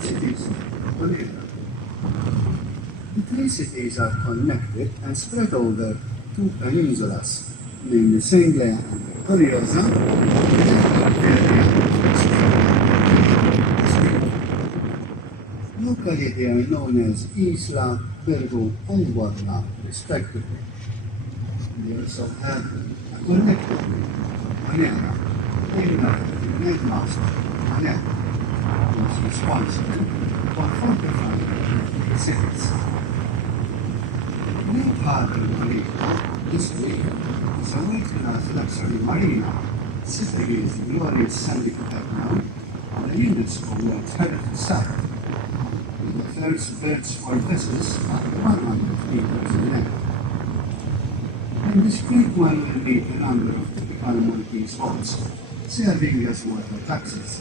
cities of Toledo. The three cities are connected and spread over two peninsulas, named Senglia and Victoriosa, locally they are known as Isla, Virgo, and Guadla, respectively. They also have a collector, Manera, named after the headmaster, Manera, who is responsible for fortifying the cities. New Harbor Marina, this week, is a world-class luxury marina sitting in the glorious sandy now on the UNESCO World Heritage Site. The first berths for vessels are 100 meters in length. And this great one will meet a number of typical Maltese boats, serving as water taxis.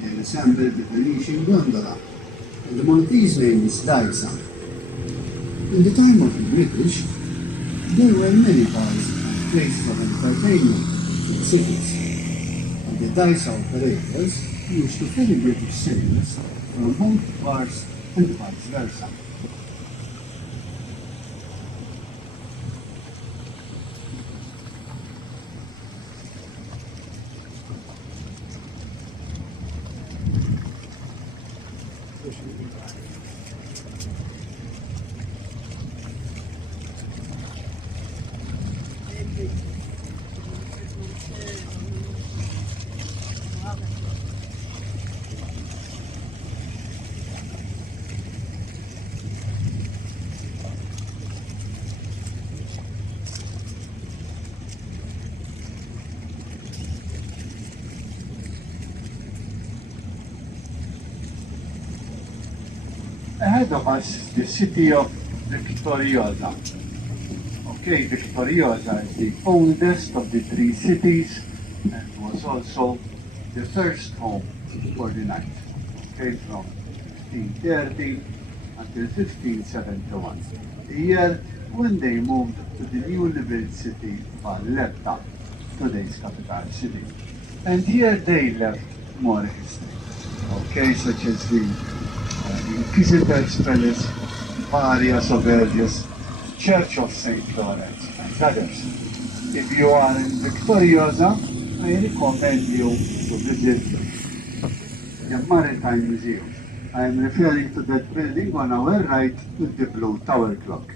They resemble the Venetian gondola, and the Maltese name is Daisa. In the time of the British, there were many bars and places of entertainment in cities, and the Daisa operators used to ferry British sailors from both bars and vice versa. Ahead of us is the city of Victoriosa. Okay, Victoriosa is the oldest of the three cities and was also the first home for the knight. Okay, from 1530 until 1571, the year when they moved to the newly built city Valletta, today's capital city. And here they left more history, okay, such as the Inquisitor's Palace, Maria Soberbius, Church of St. Lawrence, and others. If you are in Victoriosa, I recommend you to visit the Maritime Museum. I am referring to that building on our right with the blue tower clock.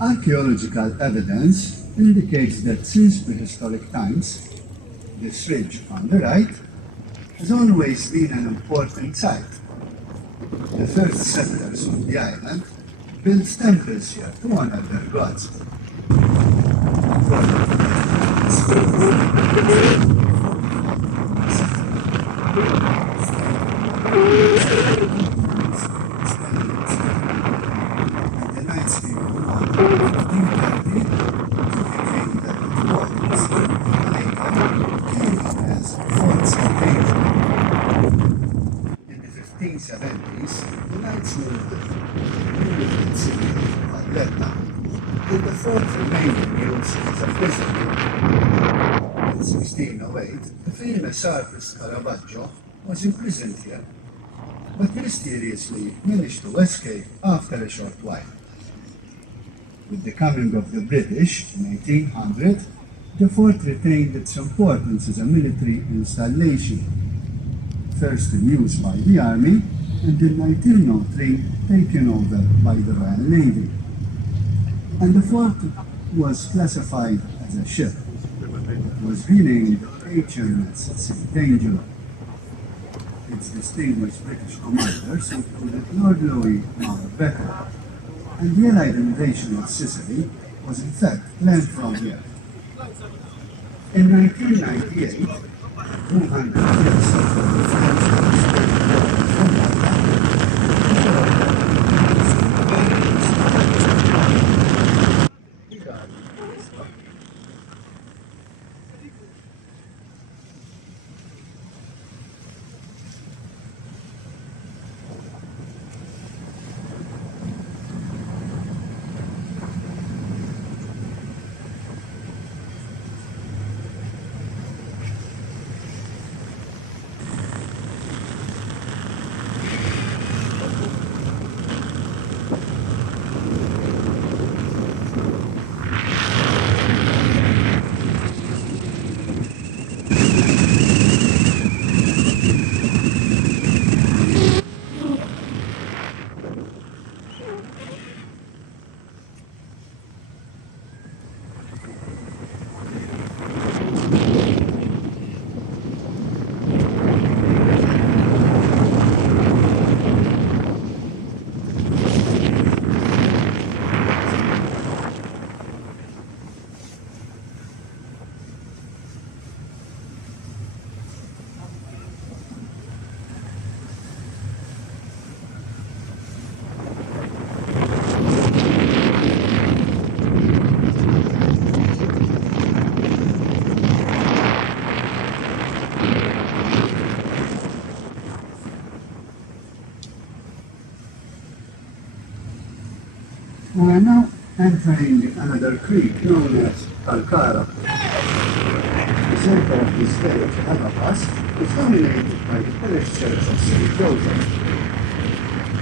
Archaeological evidence indicates that since prehistoric times, this ridge on the right has always been an important site. The first settlers of the island built temples here to honor their gods. The knights came in the 1570s, the knights moved to the city of Valletta, and the fort remained in use as a prison. In 1608, the famous artist Caravaggio was imprisoned here, but mysteriously managed to escape after a short while. With the coming of the British in 1800, the fort retained its importance as a military installation, first in use by the army, and in 1903 taken over by the Royal Navy. And the fort was classified as a ship. It was renamed HMS St. Angelo. It once distinguished British commanders included Lord Louis Mountbatten, and the Allied invasion of Sicily was in fact planned from here. In 1998, 200 ships of the French from Malta. We are now entering another creek known as Kalkara. The center of this village ahead of us is dominated by the parish church of St. Joseph.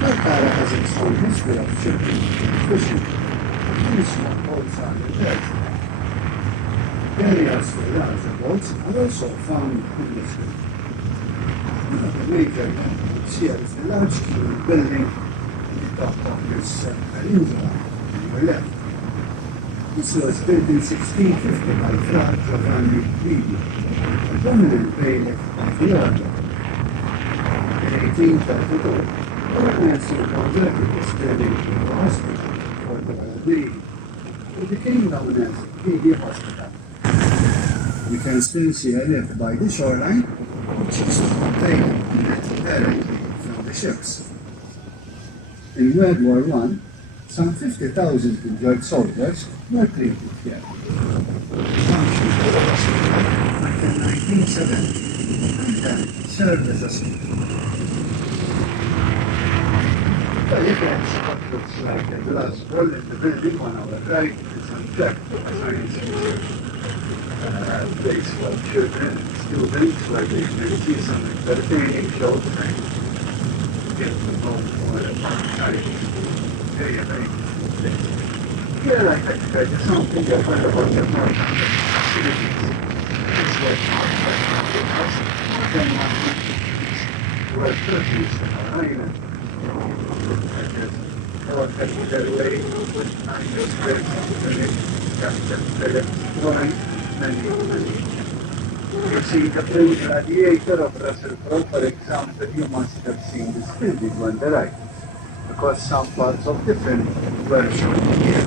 Kalkara has its own history of shipping and fishing, and many small boats are repaired. Areas for larger boats are also found in this creek. One of the major landmarks here is the large stone building top of this peninsula on your left. This was built in 1650 by Fra Giovanni Guidi, a prominent bailiff of the order. In 1832, Ordinancy converted this building into a hospital for the well-being. It became known as Guidi Hospital. You can still see a lift by the shoreline, which is taken directly from the ships. In World War I, some 50,000 injured soldiers were treated here. Functioned as a hospital until 1970, and then served as a school. The image looks like a glass wall in the building on our right is unchecked science place for children and students where they can see some entertaining shows and get to know more about science. Very amazing. Here I think there is something that went about the more facilities. This was us more than 100 were produced on our island. Or their way with 9 squares of the village, Captain Phillips, drawing many. You see the blue gladiator of Russell Crowe, for example, you must have seen this building on the right, because some parts of the film were shown here.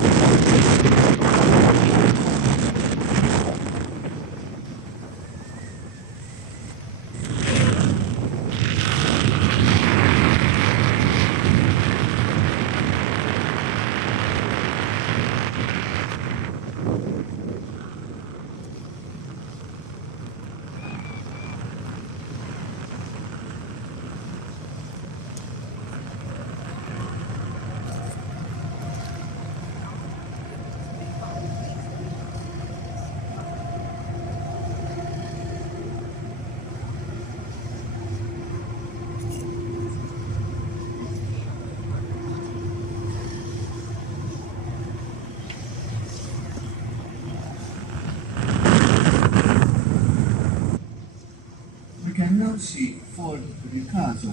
We can now see Fort Ricazo,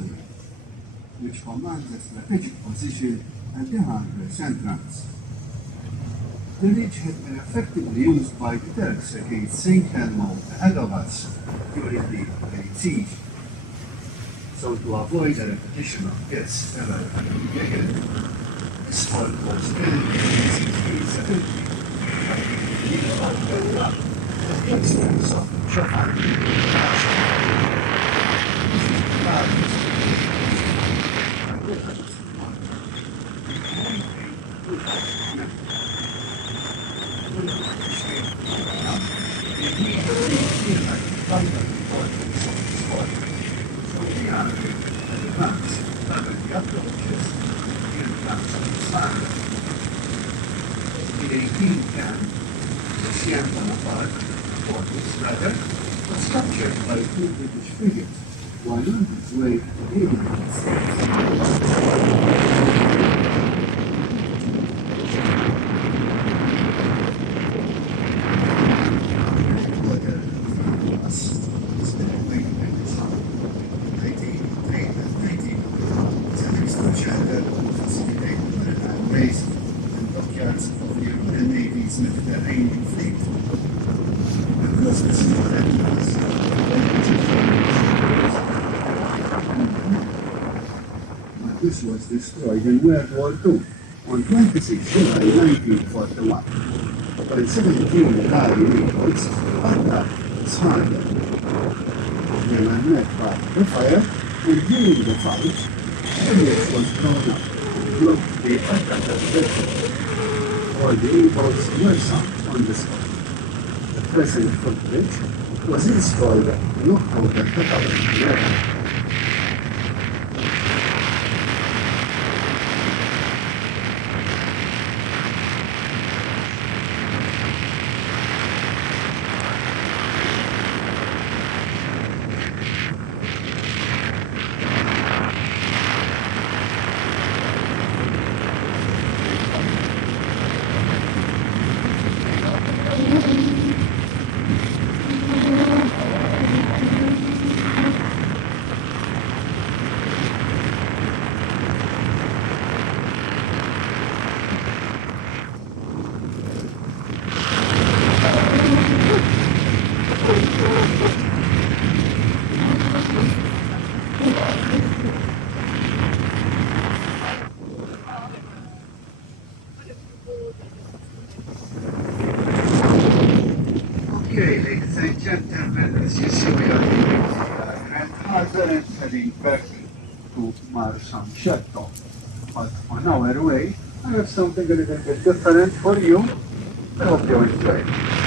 which commands a strategic position at the harbor's entrance. The ridge had been effectively used by the Turks against St. Elmo ahead of us during the Great Siege. So to avoid a repetition of this error again, this one was built in 1670. The instance of Japan. In 1810, the Siena Park, or this rather, was captured by two British frigates while on its way to England. Mediterranean fleet. But this was destroyed in World War II on 26 July 1941, when 17 Italian vehicles attacked Sparta. They were met by the fire, and during the fight, Elliot was blown up and blocked the attacker's vessel. All the U-boats were sunk on the spot. The present footbridge was installed in October 2011. Okay, ladies and gentlemen, as you see, we are leaving Grand Harbor and heading back to Marsanchetto. But on our way, I have something a little bit different for you. I hope you enjoy it.